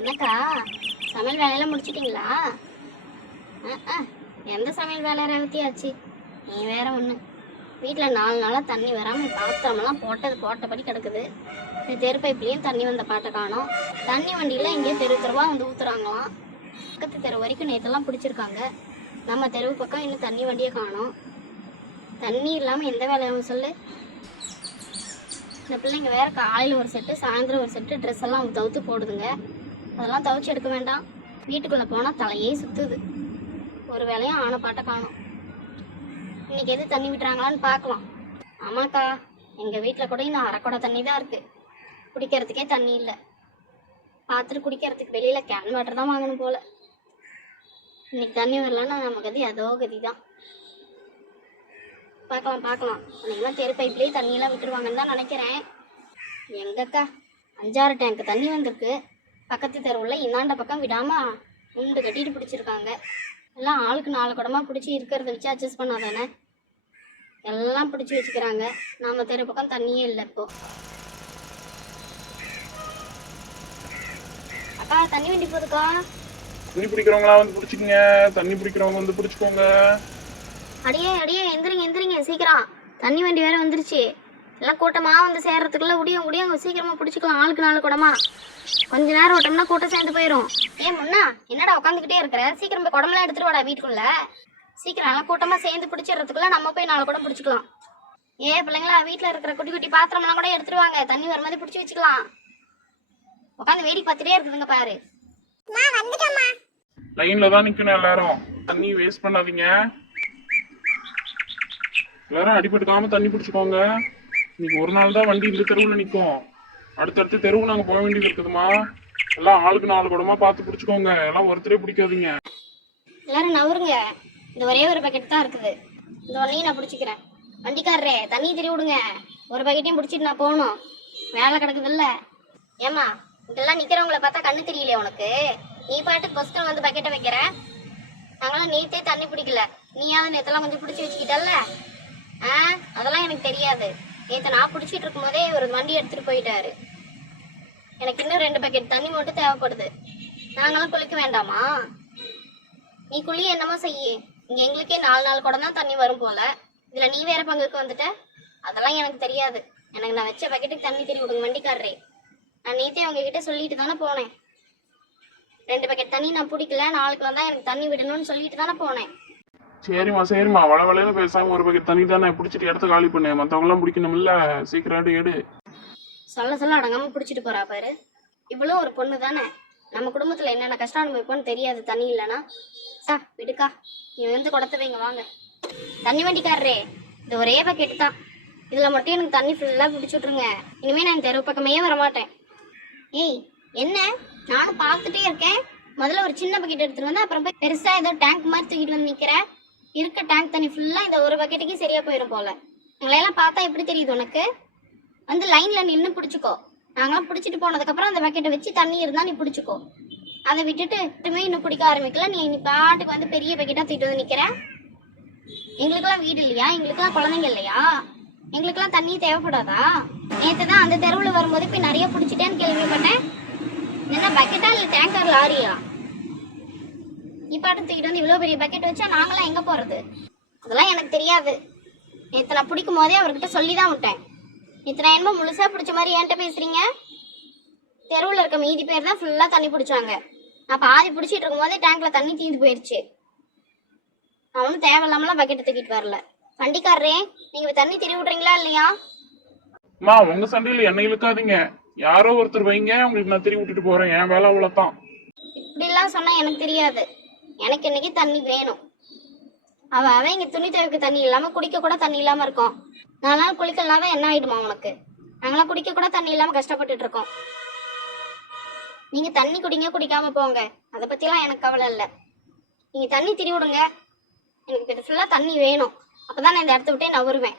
என்னக்கா சமையல் வேலையெல்லாம் முடிச்சிட்டிங்களா? எந்த சமையல் வேலை ரேவதியாச்சு? நீ வேற ஒன்று. வீட்டில் 4 நாளாக தண்ணி வராமல் பாத்திரமெல்லாம் போட்டபடி கிடக்குது. இந்த தெரு பைப்லேயும் தண்ணி வந்த பாட்டை காணோம். தண்ணி வண்டியில் இங்கே தெருவா வந்து ஊற்றுறாங்களாம். பக்கத்து தெரு வரைக்கும் நேற்றெல்லாம் பிடிச்சிருக்காங்க. நம்ம தெருவு பக்கம் இன்னும் தண்ணி வண்டியை காணோம். தண்ணி இல்லாமல் எந்த வேலையாகும் சொல்லு? இந்த பிள்ளைங்க வேற காலையில் ஒரு செட்டு சாயந்தரம் ஒரு செட்டு ட்ரெஸ் எல்லாம் தவுத்து போடுதுங்க. அதெல்லாம் துவைச்சி எடுக்க வேண்டாம். வீட்டுக்குள்ளே போனால் தலையே சுற்றுது. ஒரு வேலையும் ஆன பாட்டை காணும். இன்னைக்கு எது தண்ணி விட்டுறாங்களான்னு பார்க்கலாம். ஆமாக்கா, எங்கள் வீட்டில் கூட இன்னும் அரைக்குடை தண்ணி தான் இருக்குது. குடிக்கிறதுக்கே தண்ணி இல்லை. பார்த்துட்டு குடிக்கிறதுக்கு வெளியில் கேன் வாட்டர் தான் வாங்கணும் போல். இன்னைக்கு தண்ணி வரலன்னா நம்ம கதி அதோ கதி தான். பார்க்கலாம். அன்றைக்கெல்லாம் தெரு பைப்லேயே தண்ணியெல்லாம் விட்டுருவாங்கன்னு தான் நினைக்கிறேன். எங்கக்கா 5-6 டேங்க் தண்ணி வந்திருக்கு. பக்கத்து தெருவில் இந்தாண்ட பக்கம் விடாமல் உண்டு கட்டிட்டு பிடிச்சிருக்காங்க. எல்லாம் ஆளுக்கு 4 குடமாக பிடிச்சி இருக்கிறத வச்சு அட்ஜஸ்ட் பண்ணாதானே. எல்லாம் பிடிச்சி வச்சுக்கிறாங்க. நம்ம தெரு பக்கம் தண்ணியே இல்லை. இப்போ அக்கா தண்ணி வண்டி போகுதுக்கா. தண்ணி பிடிக்கிறவங்களா வந்து பிடிச்சிக்கங்க. தண்ணி பிடிக்கிறவங்க வந்து பிடிச்சிக்கோங்க. அடியே எந்திரிங்க சீக்கிரம். தண்ணி வண்டி வேற வந்துருச்சு. எல்லாம் கூட்டமாக வந்து சேர்றதுக்குள்ள முடியும் சீக்கிரமா பிடிச்சிக்கலாம். ஆளுக்கு 4 குடமா. கொஞ்ச நேரம் விட்டோம்னா கூட்டம் சேர்ந்து போயிடும். முன்னா என்னடா உட்காந்துக்கிட்டே இருக்கிற? சீக்கிரம் போய் குடம்பெல்லாம் எடுத்துட்டு வாடா வீட்டுக்குள்ள. சீக்கிரம் நல்லா கூட்டமாக சேர்ந்து பிடிச்சிடுறதுக்குள்ள நம்ம போய் 4 குடம் பிடிச்சிக்கலாம். பிள்ளைங்களா வீட்டில் இருக்கிற குட்டி பாத்திரம்லாம் கூட எடுத்துருவாங்க. தண்ணி வர மாதிரி பிடிச்சி வச்சுக்கலாம். உட்காந்து வேடிக்கை பார்த்துட்டே இருக்குதுங்க பாரு. லைன்ல தான் நிக்கணும் எல்லாரும். தண்ணி வேஸ்ட் பண்ணாதீங்க. எல்லாரும் அடிபட்டுக்காம தண்ணி பிடிச்சிக்கோங்க. இன்னைக்கு ஒரு நாள் தான் வண்டி இந்த தெருவில் நிற்கும். அடுத்தடுத்து தெருவு நாங்கள் போக வேண்டியது இருக்குதுமா. எல்லாம் ஆளுக்கு 4 குடமா பார்த்து பிடிச்சிக்கோங்க. எல்லாம் ஒருத்தரே பிடிக்காதீங்க. எல்லாரும் நவருங்க. இந்த ஒரே ஒரு பக்கெட் தான் இருக்குது. இந்த ஒன்னையும் நான் பிடிச்சிக்கிறேன். வண்டிக்காரரே தண்ணி திரி விடுங்க. ஒரு பக்கெட்டையும் பிடிச்சிட்டு நான் போகணும். வேலை கிடக்குது இல்ல. ஏமா இதெல்லாம் நிக்கிறவங்களை பார்த்தா கண்ணு தெரியலையே உனக்கு? நீ பாட்டுக்கு கொஸ்டன் வந்து பக்கெட்டை வைக்கிற. நாங்களாம் நேத்தே தண்ணி பிடிக்கல. நீயாவது நேத்தெல்லாம் கொஞ்சம் பிடிச்சி வச்சுக்கிட்டல்ல. அதெல்லாம் எனக்கு தெரியாது. நேற்று நான் பிடிச்சிட்டு இருக்கும் போதே ஒரு வண்டி எடுத்துட்டு போயிட்டாரு. எனக்கு இன்னும் 2 பக்கெட் தண்ணி மட்டும் தேவைப்படுது. நாங்களாம் குளிக்க வேண்டாமா? நீ குளிய என்னமா செய்ய? இங்க எங்களுக்கே 4 குடம் தான் தண்ணி வரும் போல. இதுல நீ வேற பங்குக்கு வந்துட்ட. அதெல்லாம் எனக்கு தெரியாது. எனக்கு நான் வச்ச பக்கெட்டுக்கு தண்ணி தெரிய விடுங்க வண்டிக்காரரே. நான் நேத்தே உங்ககிட்ட சொல்லிட்டு தானே போனேன். 2 பக்கெட் தண்ணி நான் பிடிக்கல. நாளுக்கு வந்தா எனக்கு தண்ணி விடணும்னு சொல்லிட்டு தானே போனேன். சரிம்மா வளவளையில பேசாம ஒரு பக்கெட் தண்ணி தானே பிடிச்சிட்டு இடத்த காலி பண்ணு. மற்றவங்க எல்லாம் பிடிக்கணும்ல. சீக்கிரம் எடு. சொல்ல அடங்காம பிடிச்சிட்டு போறா பாரு. இவ்வளவு ஒரு பொண்ணு தானே. நம்ம குடும்பத்துல என்னென்ன கஷ்டம் அனுபவிப்போன்னு தெரியாது தண்ணி இல்லைன்னா. விடுக்கா, நீ வந்து குடத்த வைங்க வாங்க. தண்ணி வண்டிக்காரரே இது ஒரே பக்கெட்டு தான். இதுல மட்டும் எனக்கு தண்ணி ஃபுல்லா பிடிச்சி விட்டுருங்க. இனிமே நான் தெரு பக்கமே வரமாட்டேன். என்ன நானும் பார்த்துட்டே இருக்கேன். முதல்ல ஒரு சின்ன பக்கெட் எடுத்துட்டு வந்து அப்புறம் போய் பெருசா ஏதோ டேங்க் மாதிரி தூக்கிட்டு வந்து நிக்கிறேன். இருக்க டேங்க் தண்ணி ஃபுல்லா இந்த ஒரு பக்கெட்டுக்கே சரியா போயிடும் போல. எங்களையெல்லாம் பார்த்தா எப்படி தெரியுது உனக்கு? வந்து லைன்ல நின்று பிடிச்சிக்கோ. நாங்களாம் பிடிச்சிட்டு போனதுக்கு அப்புறம் அந்த பக்கெட்டை வச்சு தண்ணி இருந்தா நீ பிடிச்சிக்கோ. அதை விட்டுட்டு இன்னும் பிடிக்க ஆரம்பிக்கல. நீ பாட்டுக்கு வந்து பெரிய பக்கெட்டா தூக்கிட்டு வந்து நிக்கிற. எங்களுக்கெல்லாம் வீடு இல்லையா? எங்களுக்கெல்லாம் குழந்தைங்க இல்லையா? எங்களுக்கெல்லாம் தண்ணி தேவைப்படாதா? நேற்றுதான் அந்த தெருவில் வரும்போது போய் நிறைய பிடிச்சிட்டேன்னு கேள்விப்பட்டேன். என்ன பக்கெட்டா இல்லை டேங்கர் லாரியா? இப்பாட்டு தூக்கிட்டு வந்து இவ்வளோ பெரிய பக்கெட் வச்சா நாங்களாம் எங்கே போகிறது? அதெல்லாம் எனக்கு தெரியாது. நேற்று நான் பிடிக்கும் போதே அவர்கிட்ட சொல்லி தான் விட்டேன். நேற்று நான் என்னமோ முழுசாக பிடிச்ச மாதிரி என்கிட்ட பேசுகிறீங்க. தெருவில் இருக்க மீதி பேர் தான் ஃபுல்லாக தண்ணி பிடிச்சாங்க. நான் பாதி பிடிச்சிட்டு இருக்கும் போதே டேங்க்ல தண்ணி தீர்ந்து போயிடுச்சு. நான் ஒன்றும் தேவையில்லாமலாம் பக்கெட்டை தூக்கிட்டு வரல. வண்டிக்காரரே நீங்கள் தண்ணி திரி விட்றீங்களா இல்லையா? உங்க சண்டையில் என்ன இழுக்காதீங்க. யாரோ ஒருத்தர் வைங்க. உங்களுக்கு நான் திரி விட்டுட்டு போறேன். என் வேலை அவ்வளோதான். இப்படிலாம் சொன்னா எனக்கு தெரியாது. எனக்கு இன்னைக்கு தண்ணி வேணும். அவன் இங்க துணி துவைக்க தண்ணி இல்லாம குடிக்க கூட தண்ணி இல்லாம இருக்கும். 4 நாள் குளிக்கலாத என்ன ஆயிடுமா உனக்கு? நாங்களாம் குடிக்க கூட தண்ணி இல்லாம கஷ்டப்பட்டுட்டு இருக்கோம். நீங்க தண்ணி குடிங்க, குடிக்காம போங்க. அதை பத்திலாம் எனக்கு கவலை இல்லை. நீங்க தண்ணி திரி விடுங்க. எனக்கு இது ஃபுல்லா தண்ணி வேணும். அப்பதான் நான் இந்த இடத்த விட்டே நவருவேன்.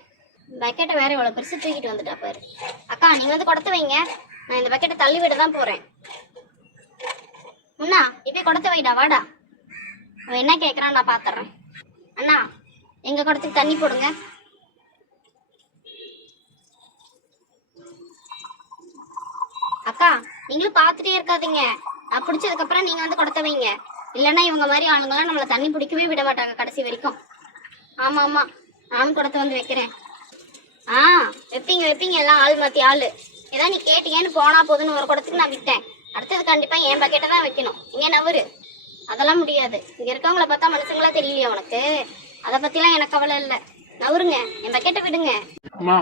பக்கெட்டை வேற இவ்வளவு பெருசு தூக்கிட்டு வந்துட்டா பாரு. அக்கா நீங்க வந்து குடத்த வைங்க. நான் இந்த பக்கெட்டை தள்ளி விட தான் போறேன். முன்னா இப்ப குடத்த வைடா வாடா. அவன் என்ன கேட்கறான் நான் பாத்துறேன். அண்ணா எங்க குடத்துக்கு தண்ணி போடுங்க. அக்கா நீங்களும் பாத்துட்டே இருக்காதீங்க. நான் பிடிச்சதுக்கு அப்புறம் நீங்க வந்து குடத்த வைங்க. இல்லைன்னா இவங்க மாதிரி ஆளுங்களாம் நம்மள தண்ணி பிடிக்கவே விட மாட்டாங்க கடைசி வரைக்கும். ஆமா ஆமா, நானும் குடத்த வந்து வைக்கிறேன். ஆ, வைப்பீங்க வைப்பீங்க, எல்லாம் ஆள் மாத்தி ஆளு. ஏதாவது நீ கேட்டீங்கன்னு போனா போதுன்னு ஒரு குடத்துக்கு நான் விட்டேன். அடுத்தது கண்டிப்பா என் பக்கெட்டை தான் வைக்கணும். இங்க நவரு. அதெல்லாம் முடியாது. இங்க இருக்கவங்கள பார்த்தா மனுஷங்களா தெரியலையா உனக்கு? அதை பத்திலாம் எனக்கு கவலை இல்லை. நவருங்க, என் பக்கெட்டை விடுங்க. அம்மா,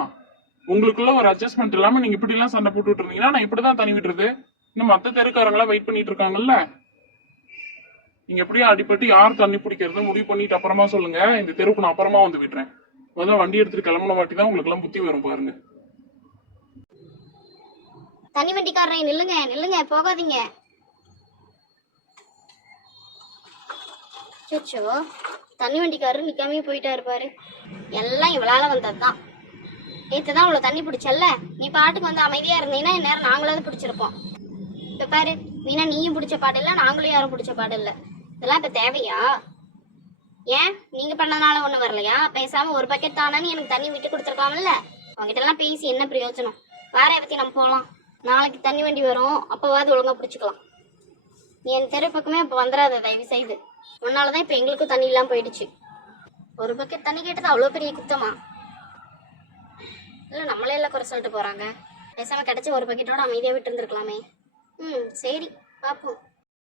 உங்களுக்குள்ள ஒரு அட்ஜஸ்ட்மெண்ட் இல்லாம நீங்க இப்படி எல்லாம் சண்டை போட்டுட்டு இருந்தீங்கன்னா நான் இப்படிதான் தண்ணி விட்டுறது. இன்னும் மத்த தெருக்காரங்களா வெயிட் பண்ணிட்டு இருக்காங்கல்ல. நீங்க எப்படியும் அடிப்பட்டு யார் தண்ணி பிடிக்கிறது முடிவு பண்ணிட்டு அப்புறமா சொல்லுங்க. இந்த தெருவுக்கு நான் அப்புறமா வந்து விடுறேன். முதல்ல வண்டி எடுத்துட்டு கிளம்புன வாட்டி தான் உங்களுக்கு எல்லாம் புத்தி வரும் பாருங்க. தண்ணி வண்டிக்காரரை நில்லுங்க நில்லுங்க, போகாதீங்க. சோச்சோ, தண்ணி வண்டிக்காரரு நிக்காமே போயிட்டாரு பாரு. எல்லாம் இவளால வந்ததுதான். நேத்துதான் இவ்வளவு தண்ணி பிடிச்சல்ல, நீ பாட்டுக்கு வந்து அமைதியா இருந்தீங்கன்னா இந்நேரம் நாங்களாவது பிடிச்சிருப்போம். இப்ப பாரு, வீணா நீயும் பிடிச்ச பாடு இல்ல, நாங்களும் யாரும் பிடிச்ச பாடு இல்ல. இதெல்லாம் இப்ப தேவையா? ஏன் நீங்க பண்ணனால ஒண்ணு வரலையா? பேசாம ஒரு பக்கெட் தானே எனக்கு தண்ணி விட்டு கொடுத்துருக்கலாம்ல. அவங்ககிட்ட எல்லாம் பேசி என்ன பிரயோஜனம்? வேற பத்தி நம்ம போலாம். நாளைக்கு தண்ணி வண்டி வரும், அப்பவாது ஒழுங்கா பிடிச்சிக்கலாம். நீ என் தெரு பக்கமே இப்ப வந்துடாத தயவு செய்து. உன்னாலதான் இப்ப எங்களுக்கும் தண்ணி இல்லாம போயிடுச்சு. ஒரு பக்கெட் தண்ணி கேட்டது அவ்வளவு பெரிய குத்தமா? இல்ல நம்மளே எல்லாம் குறை சொல்லிட்டு போறாங்க. பேசாம கிடைச்ச ஒரு பக்கெட்டோட அமைதியா விட்டு இருந்திருக்கலாமே. சரி, பாப்போம்.